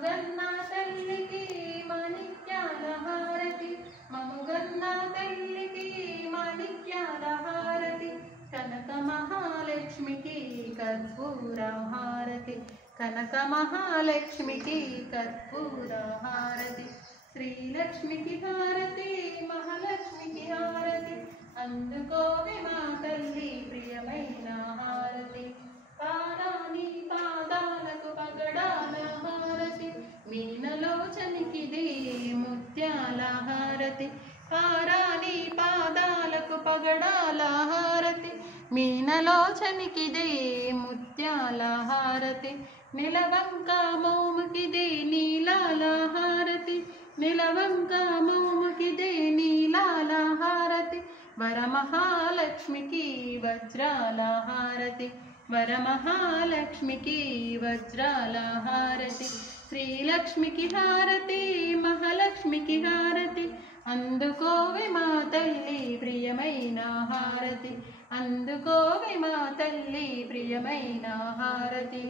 మముగన్న తల్లికి మాణిక్యాల హారతి, మముగన్న తల్లికి మాణిక్యాల హారతి, కనక మహాలక్ష్మికి కర్పూర హారతి, కనక మహాలక్ష్మికి కర్పూర హారతి, శ్రీలక్ష్మికి హారతి, మహాలక్ష్మికి హారతి, అందుకోవే మా తల్లి ప్రియమైన హారతి, పారాని పాదాలకు పగడాల హారతి, మీనలోచనికిది ముత్యాల హారతి, పారాని పాదాలకు పగడాల హారతి, మీనలోచనికిది ముత్యాల హారతి, నిలవంక మోముకిది నీలాల హారతి, నిలవంక మోముకిది నీలాల హారతి, వరమహాలక్ష్మికి వజ్రాల హారతి, వరమహాలక్ష్మికి వజ్రాల హారతి, శ్రీలక్ష్మికి హారతి, మహాలక్ష్మికి హారతి, అందుకోవే మా తల్లి ప్రియమైన హారతి, అందుకోవే మా తల్లి ప్రియమైన హారతి.